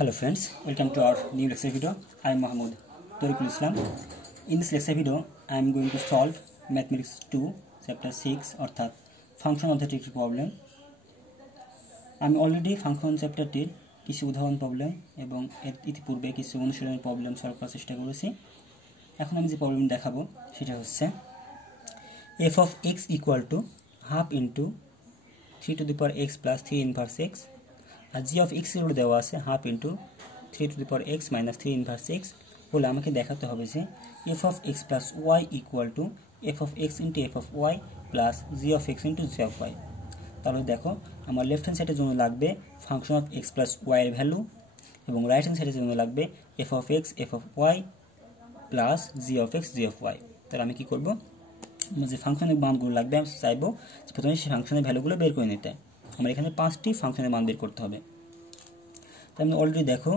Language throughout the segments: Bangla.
Hello friends, welcome to our new lecture video. I am Mahmoud Tariqul Islam. In this lecture video, I am going to solve Mathematics 2 chapter 6 অর্থাৎ function of the trick problem. আমি অলরেডি ফাংশন চ্যাপ্টারটির কিছু উদাহরণ প্রবলেম এবং ইতিপূর্বে কিছু অনুশীলনের প্রবলেম সলভ করার চেষ্টা করেছি। এখন আমি যে প্রবলেম দেখাবো সেটা হচ্ছে f of x equal to half into 3 to the power x plus 3 inverse x R g of x এর দেওয়া আছে half into 3 to the power x minus 3 inverse x বলে আমাকে দেখাতে হবে যে f of x plus y equal to f of x into f of y plus g of x into g of y। তাহলে দেখো আমার লেফট হ্যান্ড সাইডের জন্য লাগবে function of x plus y এর ভ্যালু এবং রাইট হ্যান্ড সাইডের জন্য লাগবে f of x f of y plus g of x g of y। তাহলে আমি কি করব, যে ফাংশনের মানগুলো লাগবে আমি চাইবো প্রথমে সেই ফাংশনের ভ্যালুগুলো বের করে নিতে। আমার এখানে 5টি ফাংশনের মান বের করতে হবে। তো আমি অলরেডি দেখো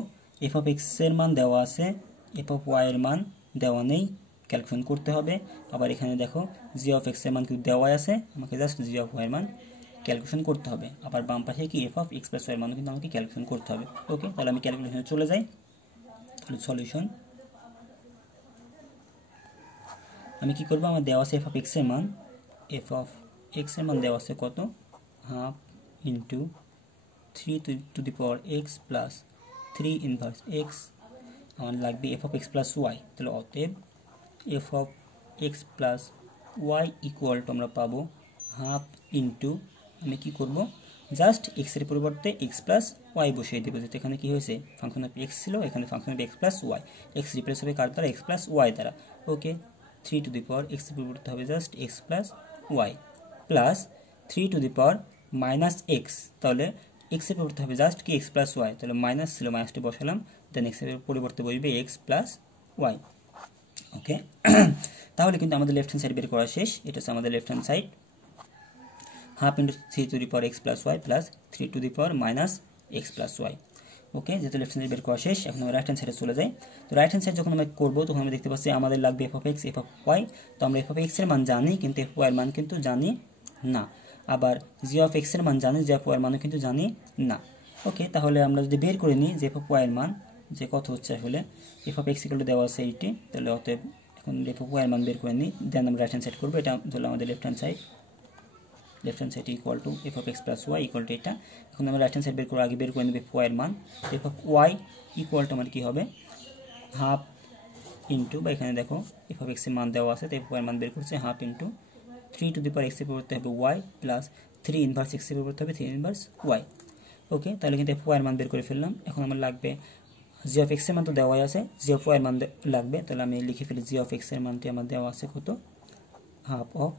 f of x এর মান দেওয়া আছে, f of y এর মান দেওয়া নেই, ক্যালকুলেশন করতে হবে। আবার এখানে দেখো g of x এর মান কিন্তু দেওয়া আছে, আমাকে জাস্ট g of y এর মান ক্যালকুলেশন করতে হবে। আবার বাম পাশে কি f of x plus y এর মান কিন্তু আমাকে ক্যালকুলেশন করতে হবে। ওকে, তাহলে আমি ক্যালকুলেশনে চলে যাই। তাহলে সলিউশন আমি কি করব, আমার দেওয়া আছে f of x এর মান, f of x এর মান দেওয়া আছে কত, half into 3 to the power x plus 3 inverse x আমার লাগবে f of x plus y। তাহলে অতএব f of x plus y equal to আমরা পাবো হাফ ইন্টু, আমি কি করব জাস্ট x এর পরিবর্তে x plus y বসিয়ে দেবো, যেটা এখানে কি হয়েছে ফাংশন অফ x ছিল, এখানে function of x plus y, x replace হবে কার দ্বারা, x plus y দ্বারা। ওকে, 3 to the power x এর পরিবর্তে হবে just x plus y plus 3 to the power minus x, তাহলে এক্স এর পরিবর্তে হবে জাস্ট কি এক্স প্লাস ওয়াই, তাহলে মাইনাস ছিল মাইনাসটি বসালাম, দেন এক্স এর পরিবর্তে বসবে এক্স প্লাস ওয়াই। ওকে, তাহলে কিন্তু আমাদের লেফট হ্যান্ড সাইড বের করা শেষ। এটা হচ্ছে আমাদের left hand side, half into 3 to the power x plus y plus 3 to the power minus X plus Y. Okay, যেহেতু লেফট হ্যান্ড সাইড বের করা শেষ, এখন আমরা রাইট হ্যান্ড সাইডে চলে যাই। তো রাইট হ্যান্ড সাইড যখন আমরা করবো তখন আমরা দেখতে পাচ্ছি আমাদের লাগবে F of X F of Y. তো আমরা এফ অফ এক্স এর মান জানি কিন্তু এফ ওয়াই এর মান কিন্তু জানি না, আবার জি অফ এক্স এর মান জানি, জি অফ ওয়াই এর মানও কিন্তু জানি না। ওকে, তাহলে আমরা যদি বের করে নিই যে এফ অফ ওয়াই এর মান যে কত হচ্ছে, আসলে F of x equal to দেওয়া আছে 80, তাহলে অতএব এখন এফ অফ ওয়াই এর মান বের করে নিই, দেন আমরা রাইট হ্যান্ড সাইড করবো। এটা ধরো আমাদের left hand side, left hand side equal to F of X plus Y equal to এটা। এখন আমরা রাইট হ্যান্ড সাইড বের করার আগে বের করে নেব এফ ওয়াই এর মান। F of Y equal to আমার কী হবে, হাফ ইন্টু, বা এখানে দেখো এফ অফ এক্স এর মান দেওয়া আছে, তো এফ ওয়াই এর মান বের করছে half into 3 to the power x এর পরিবর্তে হবে ওয়াই প্লাস 3 ইনভার্স x এর পরিবর্তে হবে 3 ইনভার্স ওয়াই। ওকে, তাহলে কিন্তু এফ ওয়াই এর মান বের করে ফেললাম। এখন আমার লাগবে জি অফ এক্স এর মান তো দেওয়াই আছে, জি অফ ওয়াই এর মান লাগবে, তাহলে আমি লিখে ফেলি জি অফ এক্স এর মানটি আমার দেওয়া আছে কত, half of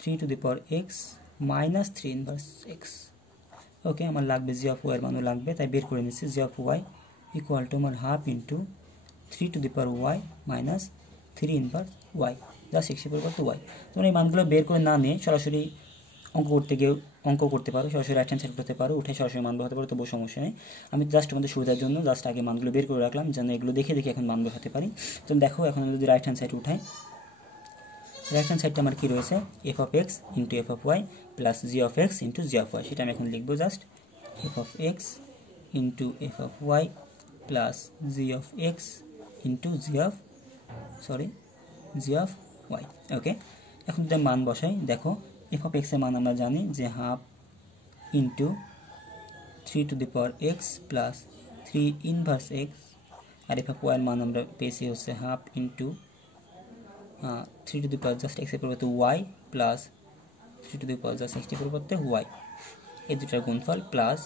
3 to the power x minus 3 inverse X. Okay, আমার লাগবে জি অফ ওয়াই এর মানও লাগবে, তাই বের করে নিচ্ছি G of Y equal to আমার half into 3 to the power y minus 3 inverse Y just X এর পরিবর্তে ওয়াই। তোমরা এই মানগুলো বের করে না নিয়ে সরাসরি অঙ্ক করতে গিয়ে অঙ্ক করতে পারো, সরাসরি রাইট হ্যান্ড সাইড করতে পারো, উঠে সরাসরি মান বসাতে পারো, তবু সমস্যা নেই। আমি জাস্ট আমাদের সুবিধার জন্য জাস্ট আগে মানগুলো বের করে রাখলাম, যেন এগুলো দেখে দেখে এখন মান বসাতে পারি। তো দেখো এখন আমি যদি রাইট হ্যান্ড সাইড উঠাই, রাইট হ্যান্ড সাইডটা আমার কী রয়েছে, F of X into F of Y plus G of X into G of Y, সেটা আমি এখন লিখবো just F of X into F of Y plus G of X into G of Y. Okay, এখন যদি মান বসাই, দেখো এফ অফ এক্স এর মান আমরা জানি যে half into 3 to the power x plus 3 inverse X, আর এফ অফ ওয়াই এর মান আমরা পেয়েছি হচ্ছে half into 3 to the power just X এর পরিবর্তে Y plus 3 to the power just X এর পরিবর্তে ওয়াই, এই দুটার গুণফল প্লাস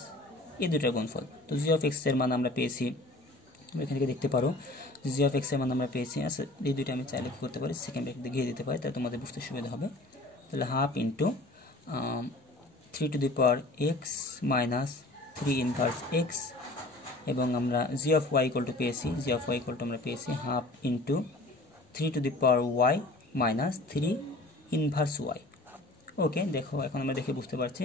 এই দুটার গুণফল। তো জি অফ এক্স এর মান আমরা পেয়েছি, এখান থেকে দেখতে পারো জি অফ এক্স এর মান আমরা পেয়েছি। আচ্ছা, এই দুইটা আমি চাইলে করতে পারি, সেকেন্ড ব্র্যাকেট দিয়ে দিতে পারি, তাহলে তোমাদের বুঝতে সুবিধা হবে। তাহলে half into 3 to the power X minus 3 inverse X, এবং আমরা G of Y equal to পেয়েছি, G of Y equal to আমরা পেয়েছি half into 3 to the power Y minus 3 inverse Y. Okay, দেখো এখন আমরা দেখে বুঝতে পারছি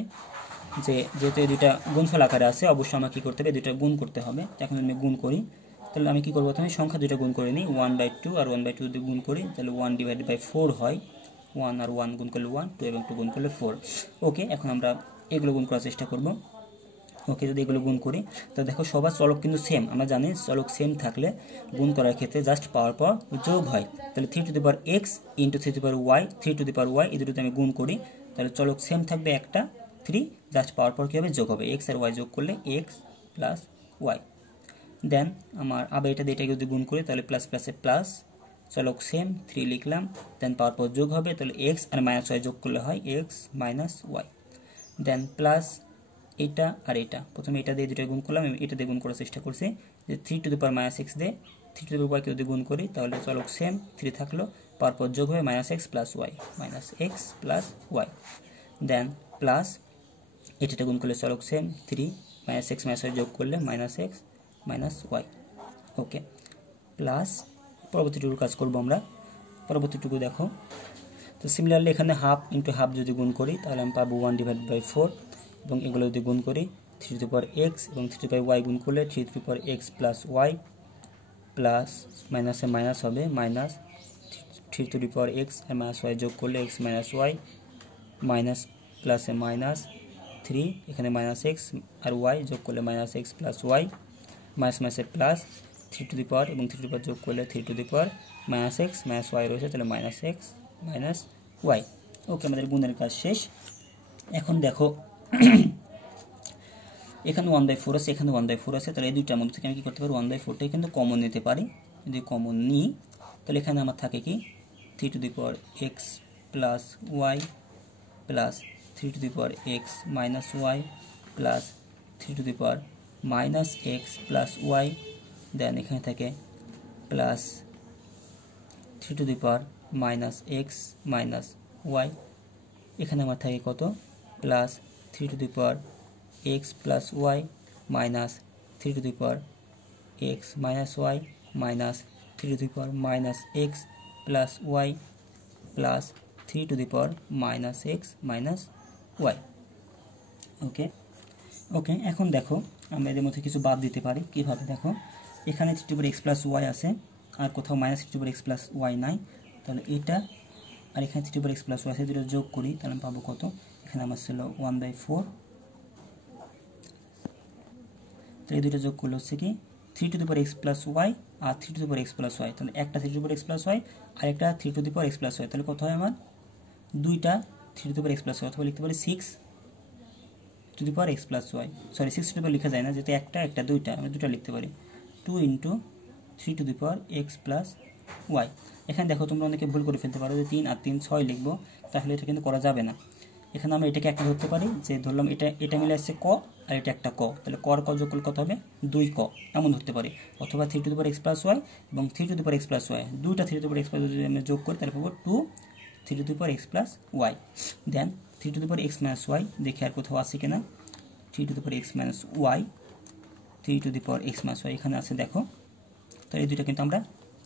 যে যেহেতু এই দুইটা গুণফল আকারে আছে, অবশ্যই আমার কী করতে হবে, দুইটা গুণ করতে হবে। এখন আমি গুণ করি, তাহলে আমি কী করবো, প্রথমে সংখ্যা দুইটা গুণ করে নিই, 1/2 আর 1/2 যদি গুণ করি তাহলে 1/4 হয়, 1 আর 1 গুণ করলে 1, 2 এবং 2 গুণ করলে 4। ওকে, এখন আমরা এগুলো গুণ করার চেষ্টা করব। ওকে, যদি এগুলো গুণ করি তো দেখো সবার চলক কিন্তু সেম, আমরা জানি চলক সেম থাকলে গুণ করার ক্ষেত্রে জাস্ট পাওয়ার পর যোগ হয়। তাহলে 3 to the power X into 3 to the power Y, 3 to the power Y, এই দুটোতে আমি গুণ করি তাহলে চলক সেম থাকবে একটা 3, জাস্ট পাওয়ার পর কী হবে যোগ হবে, এক্স আর ওয়াই যোগ করলে এক্স প্লাস ওয়াই। দেন আমার আবার এটা দিয়ে এটাকে যদি গুণ করি তাহলে প্লাস প্লাসে প্লাস, চলক সেম 3 লিখলাম, দেন পাওয়ার পর যোগ হবে তাহলে এক্স আর মাইনাস ওয়াই যোগ করলে হয় x minus Y. Then plus এটা আর এটা, প্রথমে এটা দিয়ে দুটো গুণ করলাম, আমি এটা দিয়ে গুণ করার চেষ্টা করছি যে 3 to the power minus x দিয়ে 3 টু দি পাওয়ার ওয়াইকে যদি গুণ করি তাহলে চলক সেম 3 থাকলো, পাওয়ার পর যোগ হবে minus X plus Y, minus X plus Y. Then plus এটা গুণ করলে চলক same 3 minus X minus Y যোগ করলে minus X minus Y. Okay, plus পরবর্তীটুকু কাজ করবো আমরা। পরবর্তীটুকু দেখো, তো সিমিলারলি এখানে হাফ ইন্টু হাফ যদি গুণ করি তাহলে আমি পাবো 1/4, এবং এগুলো যদি গুণ করি 3 টু দি পাওয়ার এক্স এবং 3 টু দি পাওয়ার ওয়াই গুণ করলে 3 to the power X plus Y, plus মাইনাসে মাইনাস হবে minus 3 to the power X আর মাইনাস ওয়াই যোগ করলে এক্স মাইনাস ওয়াই, মাইনাস প্লাসে মাইনাস 3, এখানে মাইনাস এক্স আর ওয়াই যোগ করলে minus X plus Y, minus মাইনাসে প্লাস 3 টু দি পাওয়ার এবং 3 টু দি পাওয়ার যোগ করলে 3 to the power minus X minus Y রয়েছে, তাহলে minus X minus Y. Okay, আমাদের গুণের কাজ শেষ। এখন দেখো এখানে 1/4 আছে, এখানে 1/4 আছে, তাহলে এই দুইটার মধ্যে থেকে আমি কী করতে পারি 1/4টাই কিন্তু কমন নিতে পারি। যদি কমন নিই তাহলে এখানে আমার থাকে কি 3 to the power X plus Y plus 3 to the power X minus Y plus 3 to the power minus X plus Y. Then এখানে থাকে plus 3 to the power minus X minus Y, এখানে আমার থাকে কত plus 3 to the power X plus Y minus 3 to the power X minus Y minus 3 to the power minus X plus Y plus 3 to the power minus X minus Y. Okay okay, এখন দেখো আমরা এদের মধ্যে কিছু বাদ দিতে পারি কীভাবে, দেখো এখানে 3 to the power X plus Y আছে আর কোথাও minus 3 to the power X plus Y নাই, তাহলে এটা আর এখানে 3 to the power X plus Y আছে, দুটো যোগ করি তাহলে আমি পাবো কত, এখানে আমার ছিল 1/4, তো এই দুটো যোগ করলে হচ্ছে কি 3 to the power X plus Y আর 3 to the power X plus Y, তাহলে একটা 3 to the power X plus Y আর একটা 3 to the power X plus Y, তাহলে কত হয় আমার দুইটা 3 to the power X plus Y, অথবা লিখতে পারি 6 to the power X plus Y, sorry 6 to the power লেখা যায় না, যেহেতু একটা দুইটা আমি দুটো লিখতে পারি 2 into 3 to the power X plus Y. এখানে দেখো তোমরা অনেকে ভুল করে ফেলতে পারো যে 3 আর 3 6 লিখবো, তাহলে এটা কিন্তু করা যাবে না। এখানে আমরা এটাকে একটা ধরতে পারি যে ধরলাম এটা মিলে আসছে ক আর এটা একটা ক, তাহলে ক আর ক যোগ করলে কত হবে 2 ক, এমন ধরতে পারি। অথবা 3 to the power X plus Y এবং 3 to the power X plus Y, দুইটা 3 to the power X plus Y যদি আমরা যোগ করি তাহলে পাবো 2 3 to the power X plus Y. Then 3 to the power X minus Y, দেখি আর কোথাও আছে কিনা, 3 to the power X minus Y, 3 to the power X minus Y এখানে আছে দেখো, তো এই দুইটা কিন্তু আমরা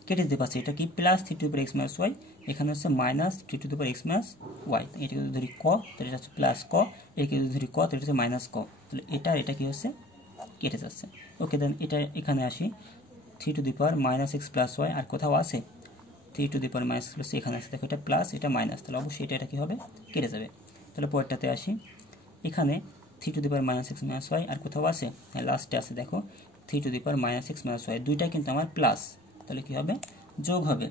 কেটে দিতে পারছি। এটা কি plus 3 to the power X minus Y, এখানে হচ্ছে minus 3 to the power X minus Y, এটাকে যদি ধরি ক তাহলে এটা হচ্ছে প্লাস ক, এটাকে যদি ধরি ক তাহলে এটা হচ্ছে মাইনাস ক, তাহলে এটা এটা কি হচ্ছে কেটে যাচ্ছে। ওকে, দেন এটা এখানে আসি 3 to the power minus X plus Y, আর কোথাও আছে 3 to the power minus plus, এখানে আছে দেখো এটা প্লাস এটা মাইনাস, তাহলে অবশ্যই এটা কি হবে কেটে যাবে। তাহলে পরেরটাতে আসি, এখানে 3 to the power minus X minus Y আর কোথাও আছে, লাস্টে আছে দেখো 3 to the power minus X minus Y, দুইটা কিন্তু আমার প্লাস, তাহলে কি হবে যোগ হবে,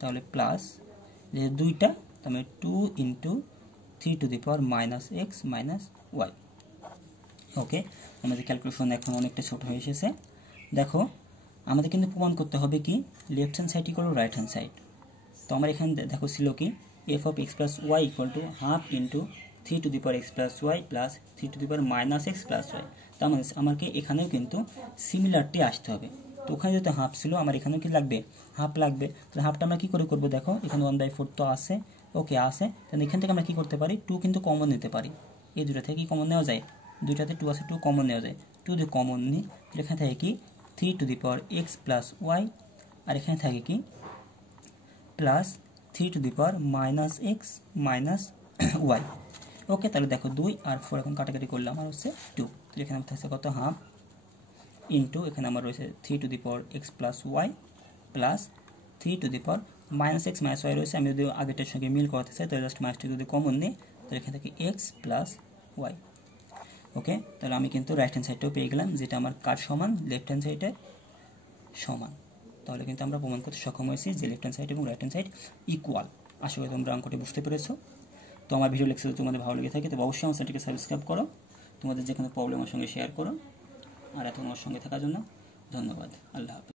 তাহলে প্লাস যে দুইটা তাহলে 2 into 3 to the power minus X minus Y. Okay, আমাদের ক্যালকুলেশন এখন অনেকটা ছোট হয়ে এসেছে। দেখো আমাদের কিন্তু প্রমাণ করতে হবে কি left hand side equal to right hand side, তো আমার এখানে দেখো ছিল কি F of X plus Y equal to half into 3 to the power X plus Y plus 3 to the power minus X plus Y, তো আমাকে এখানেও কিন্তু সিমিলারটি আসতে হবে, তো ওখানে যেহেতু হাফ ছিল আমার এখানেও কি লাগবে হাফ লাগবে, তাহলে হাফটা আমরা কী করে করবো, দেখো এখানে 1/4 তো আছে, ওকে আছে, তাহলে এখান থেকে আমরা কী করতে পারি 2 কিন্তু কমন নিতে পারি, এই দুটো থেকে কি কমন নেওয়া যায়, দুইটাতে 2 আছে 2 কমন নেওয়া যায়, 2 দিয়ে কমন নিই তাহলে এখানে থাকে কি 3 to the power X plus Y, আর এখানে থাকে কি plus 3 to the power minus X minus Y. Okay, তাহলে দেখো 2 আর 4 এখন কাটাকাটি করলে আমার হচ্ছে 2, তাহলে এখানে আমার থাকছে কত হাফ ইন্টু এখানে আমার রয়েছে 3 to the power X plus Y plus 3 to the power minus X minus Y রয়েছে, আমি যদি আগেটার সঙ্গে মিল করাতে চাই তাহলে জাস্ট মাইনাসটি যদি কমন নিই তাহলে এখানে থাকে এক্স প্লাস ওয়াই। ওকে, তাহলে আমি কিন্তু রাইট হ্যান্ড সাইডটাও পেয়ে গেলাম, যেটা আমার কার সমান, লেফট হ্যান্ড সাইডের সমান। তাহলে কিন্তু আমরা প্রমাণ করতে সক্ষম হয়েছি যে লেফট হ্যান্ড সাইড এবং রাইট হ্যান্ড সাইড ইকুয়াল। আশা করি তোমরা অঙ্কটি বুঝতে পেরেছো। তো আমার ভিডিও লেকচার তোমাদের ভালো লেগে থাকে তবে অবশ্যই আমার চ্যানেলটিকে সাবস্ক্রাইব করো, তোমাদের যে কোনো প্রবলেম আমার সঙ্গে শেয়ার করো। আর এত আমার সঙ্গে থাকার জন্য ধন্যবাদ। আল্লাহ হাফেজ।